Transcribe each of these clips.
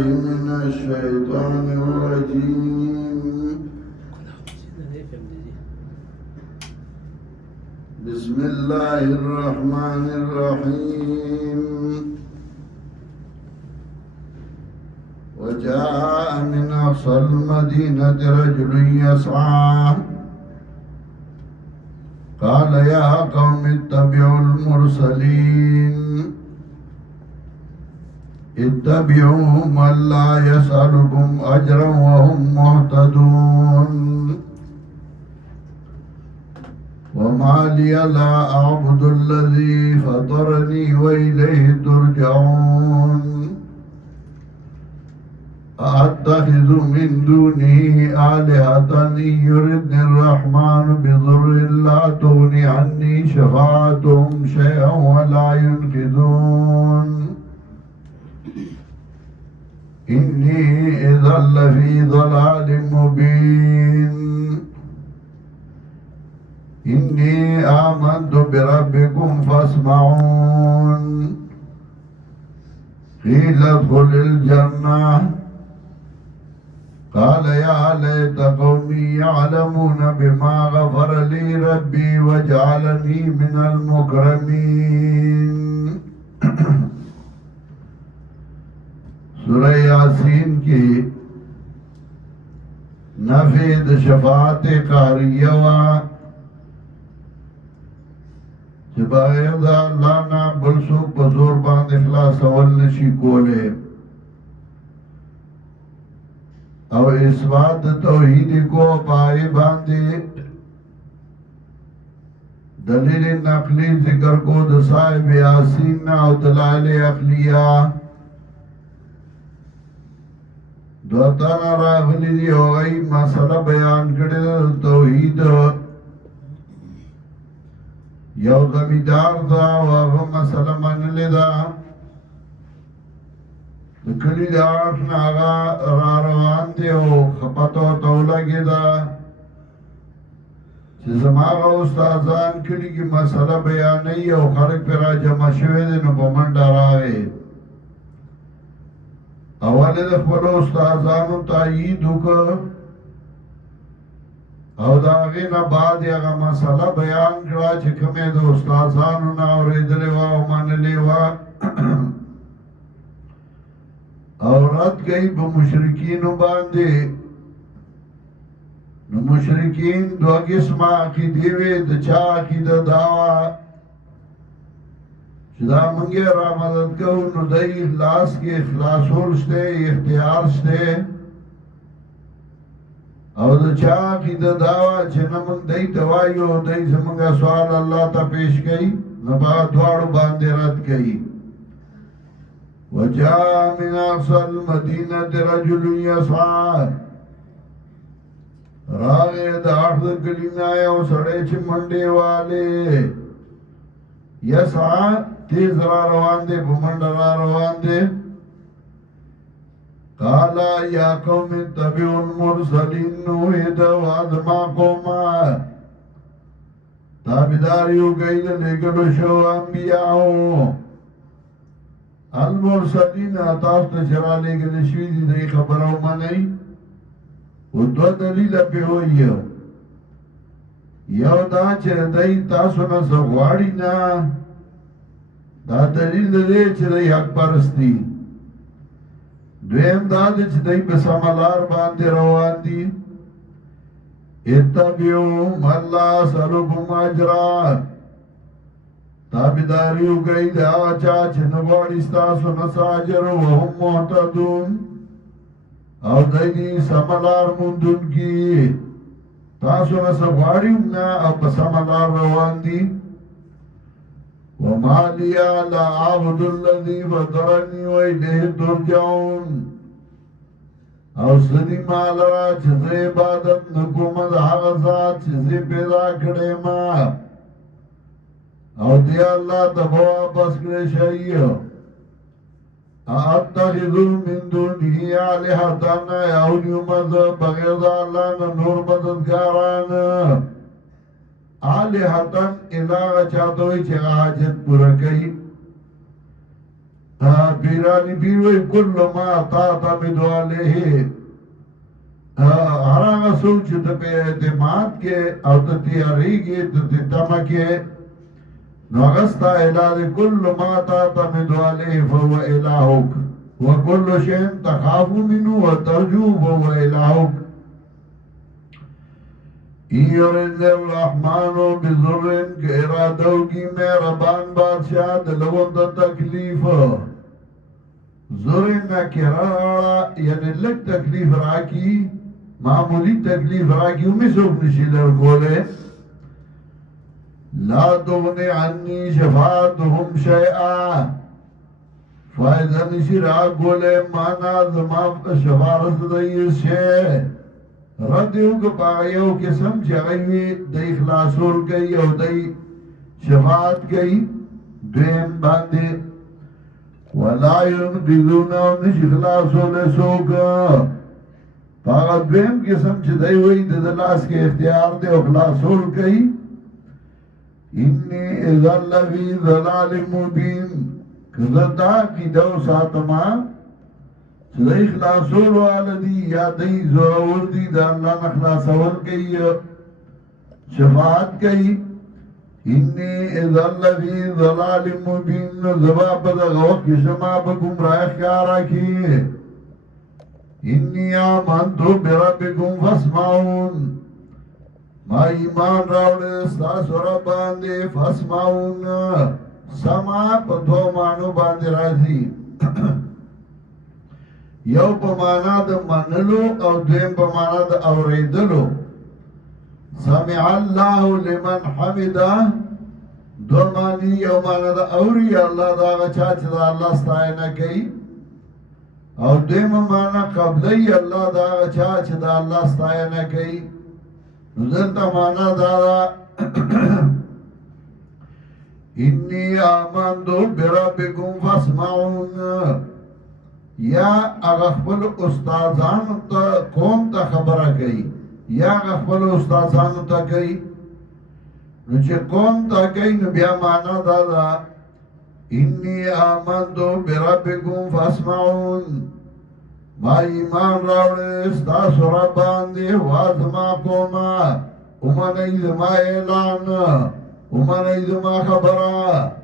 من الشيطان الرجيم. بسم الله الرحمن الرحيم. وجاء من أقصى المدينة رجل يسعى قال يا قوم اتبعوا المرسلين اتبعوا من لا يسألكم أجرا وهم مهتدون. وما لي لا أعبد الذي فطرني وإليه ترجعون. أتخذ من دونه آلهة إن يردني الرحمن بضر لا تغني عني شفاعتهم شيئا ولا ينقذون. إني إذا لفي ضلال مبين. إني آمنت بربكم فاسمعون. قيل ادخل الجنة قال يا ليت قومي يعلمون بما غفر لي ربي وجعلني من المكرمين. سورہ یاسین کی نفی د شفاعت قهریه وا چې بغیر د الله نه بل څوک په زور باندې خلاصول نشي کولی او اثبات د توحید کو پای باندې دلیل نقلی ذکر کو د صاحب یاسین او دلائل عقلیه دوتانا راغلی دی ہوگئی مسئلہ بیان کرده توحید یو زمیدار دا واغا مسئلہ منلی دا کلی دا آشنا آغا را روان دی و خپتو تولگی دا چه زماغا استازان کلی کی مسئلہ بیانی و خلق پر آجمع شوی دی نو بمن ڈراغی اول د خپل استادانو تایید وکړ او دا غینه بعد هغه مسله بیان کړه چې کومه د استادانو نه اورېدلې و او منلې و او رد گئی په مشرکین باندې نو مشرکین دوه قسمه عقیدې وې د چا عقیده داوا دا منگی را مدد کو نو دای اخلاص کی اخلاصول شتے اختیار شتے او دا چاہ کی دا دعوی چه نمانگ دای دوائیو دای زمانگا سوال اللہ تا پیش گئی نبا دوارو باندے رد گئی وجاء من اقصى المدینة رجل یسعى راغی دا احد کلینا او سڑے چه منڈے والے یسعى تیز را روان دے بمنڈ را روان دے قالا یا قوم اتبعوا المرسلین نوحید وادما قوما تابداریو گئی دے لگلو شو انبیاءو المرسلین اتافت چرا لگل شوی دی دی خبرو منی و دو دلیل پی ہوئی یو دا چر دی تاسو نسو غواری نا دا دلیل دے چه دی حق پرستی دویم دا دے چه دی بساملار باندے روان دی اتبیو ملا سلوکم اجرا تابداریو گئی دے آچا چه نباڑستاسو نساجر وهم محتدون او دی ساملار مندون کی تاسو نساگواریو نا او بساملار روان دی وما لیا لا عبد الذی فطرنی وإلیہ ترجعون او صدی مالرا چیزے عبادت نکومد حق ذات چیزے پیدا کڑے ما او دی اللہ تبوا واپس کرے شایئ اتخذو من دونی آلہتان یعونی امد بغیر دا اللہ نور مددگاران آلہتن الہ چاہتوئی چه حاجت پورا کئی پیرانی پیروی کل ما تعتمد علیه هر هغه څوک چې ته په اعتماد کې او ته تیاریږي ته تمه کې نو هغه ستا اله دی کل ما تعتمد علیه فهو الهک وکل شیء تخاف منه وترجو فهو الهک یورد الرحمن بضر که ارادو کی مہربان بادشاہ دلون دا تکلیف زر نکرارا یعنی لگ تکلیف راکی معمولی تکلیف راکی امی سوک نشی لرکولے لا تغنی عنی شفاعتهم شیئا فائدہ نشی راکولے مانا زمان شفاعت دیس شیئ ردیو که پاگیو قسم چگئی دی اخلاصول کئی او دی شفاعت کئی دویم باندے ولا ينقذون او نش اخلاصول سوکا پاگا دویم قسم چه دی وی دلاس کے اختیار دے اخلاصول کئی انی اذن لفی ذلال مبین کذتا کی دو ساتما چه دا اخلاصول والدی یا دی زورور دی دا اللہ نخلاصول کئی شفاعت کئی انی اذن لفی ظلال مبین زباب دا غوق شما بگمراہ کارا کی انی آمنتو بربکم فاسمعون ما ایمان راوڑے ستاس و رب باندے فاسمعون سما پتو مانو باندے رازی یو په معنا د منلو او دویم په معنا د اوریدلو سمع الله لمن حمده دو معنی یو معنا د اوری الله دا چا چې دا الله ستاینه کوي او دویم معنا قبلی الله دا چا چې دا الله ستاینه کوي نو دلته معنا دا انی آمنتو بربکم فاسمعون یا اغفل استازان تا قوم تا خبره کئی یا اغفل استازان تا کئی نو چه قوم تا کئی نو بیا مانا دادا انی آمنتو بربکم فاسمعون ما ایمان راوڑے استاس ربان دے وازما قوما امن ایزما اعلان امن ایزما خبره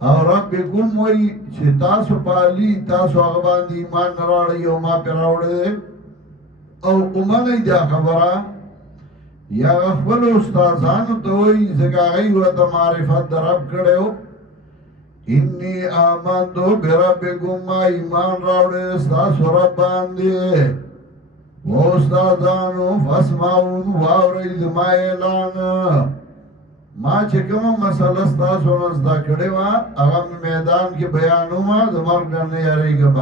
او ربکم وی چه تاسو پالی تاسو اغبان دی ایمان نراڑی او ما پی راوڑی او امانی دا خبره یا غفل استازانو توی زگاغی و تا معرفت در رب کڑیو انی آمندو بربکم ما ایمان راوڑی استاسو ربان دی و استازانو فاسمعون واوری زما اعلان ما چې کومه مسله ستاسو نه زده کړې وه هغه مې میدان کې بیانومه د مرګ نه نه یریږم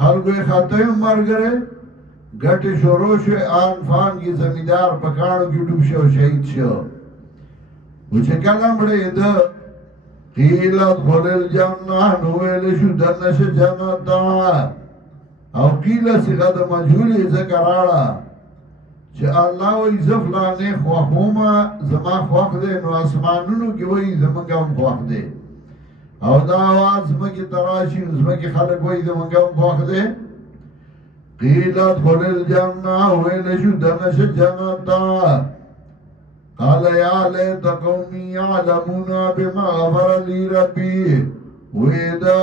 خلکو یې خطه یم ملګری ګټې شروع شوې آن فان کې زمیندار په کاڼو کې ډوب شو شهید شو و چې کله مړېده قیل ادخل الجنه نو ویلی شو دننه شه جنت ته او قیل صیغه د مجهولې ځکه راړه چې الله وی زفلانه خوخوما زما خوخ دے نو اسمانونو کی وی زمانگا هم خوخ دے او دا آواز زمانگی تراشی زمانگی خلق وی زمانگا هم خوخ دے قیلت خل الجنہ ویلشو دنش جنتا قال یا لیت قومی یعلمونا بما غفر لی ربی ویدا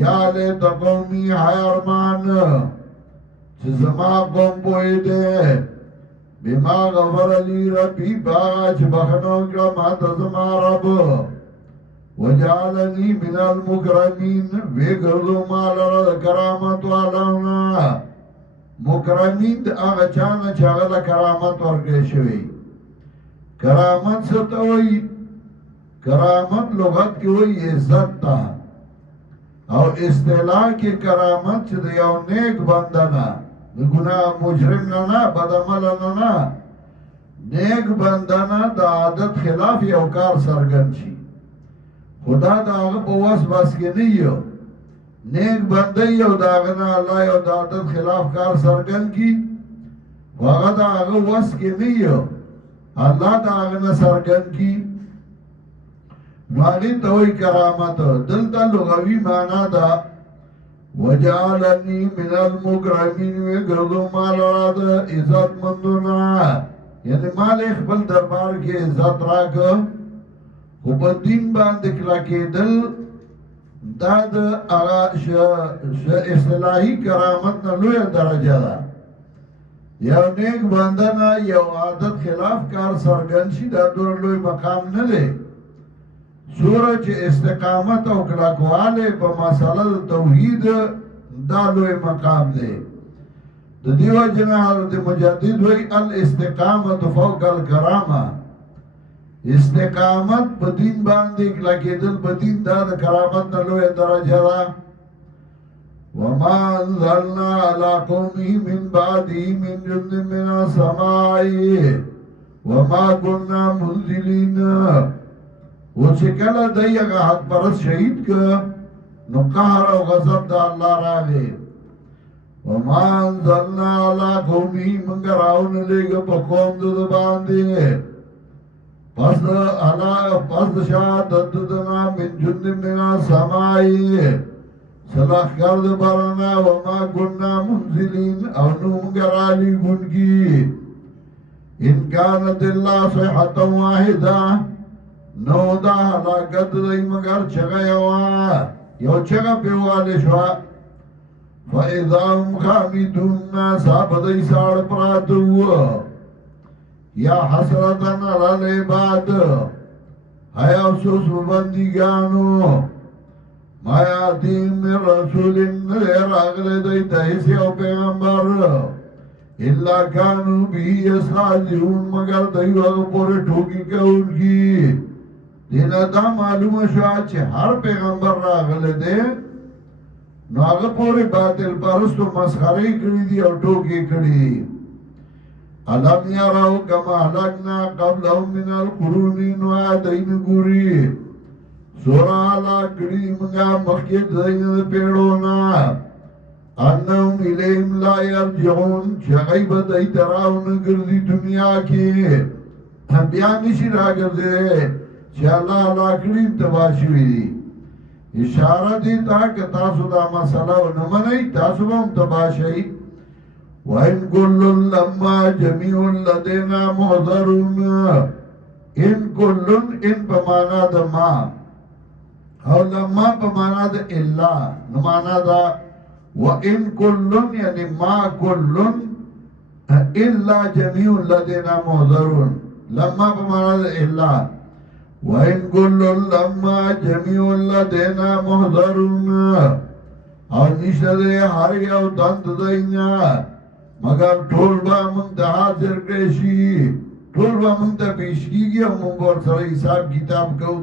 یا لیت قومی حیرمان چه زما قوم بوئی دے بما غفر لی ربی باچ بخنو کرمات زما رب وجعلنی من المکرمین ویگردو مالا کرامت والاونا مکرمین دا آغا چانا چاگل کرامت ورگے شوی کرامت ستوئی کرامت لغت کی وی عزت تا او اصطلاح کی کرامت چه دیو نیک بندنا گناہ مجرم نانا بدعمل نانا نیک بندنا دا عادت خلاف یو کار سرگن چی خدا دا آغا پا وس بس کے نیو نیک بندی یو دا آغنا اللہ یو دا عادت خلاف کار سرگن کی وغا دا آغا وس کے نیو اللہ دا آغنا سرگن کی ماغی توی کرامت دلتا لغوی مانا دا وجعلنی من المکرمین وی گردو مال راد عزت مندونا یعنی مال اخبر دربار کے عزت راک خو په دین باندې کلکېدل دا د اصطلاحي کرامت نه لویه درجه ده یو نیک بنده نه یو عادت خلاف کار څرګند شي دا دومره لوی مقام نه دی څومره چې استقامت او کلکوالی په مسله د توحید دا لوی مقام دی د دې وجې نه حضرت مجدد وایي الاستقامت فوق الکرامه استقامت په دین باندې کلکېدل په دین دا د کرامت نه لویه درجه ده وما انزلنا على قومه من بعده من جند من السماء وما كنا منزلين و چې کله دی هغه حق پرست شهید که نو قهر او غضب د الله راغی وما انزلنا على قومه منګ راونه لېږه په قوم د باندې پس شهادت دنا من جند من السماء صلاح کرد برانا وما كنا منزلين او نمونگ رالی گنگی ان كانت اللہ صحة واحدہ نو دا حلاکت دی مگر چگا یو چگا پیوالی شوا فَإِذَا هُمْ خَامِدُونَ صاحب دی ساڑ پراتو یا حسرتن علی العباد ہے افسوس بندگانو ما یاتیم من رسول راغل دی تحیسی او پیغمبر الا کانو بھی یستعجلون مگر دیو اگو پورے ٹھوکی کون کی دینا دا معلوم شوا چه ہر پیغمبر راغل دے نو اگو پورے باطل پرستو مسخری کری دی او ٹھوکی کری دی علم یارو کما حلقنا قبلهم من القرونین و آدین گوری سورا علا کڑی منگا مخید دین پیڑونا انہم الیم لا یرجعون چغیب دی تراؤن گردی دنیا کی بیانشی را گردے چه اللہ علا کڑی تباشوی دی اشارہ دیتا کہ تاسو دا مسئلہ و نمانی تاسو با تباشی وَإِن كُلٌّ لَمَّا جَمِيعٌ لَدَيْنَا مُحْضَرُونَ ان كُلٌّ ان پمانا دا ما او لما پمانا دا اللہ نمانا دا وَإِن كُلٌّ یعنی ما كُلٌّ إِلَّا جَمِيعٌ لَدَيْنَا مُحْضَرُونَ لما پمانا دا اللہ وَإِن كُلٌّ لَمَّا جَمِيعٌ لَدَيْنَا مُحْضَرُونَ او نشتہ دے ہر یو دند دینا مگر ټول با مونږ ته حاضر کړی شي ټول با مونږ ته پیش کیږي او مونږ ورسره حساب کتاب کوو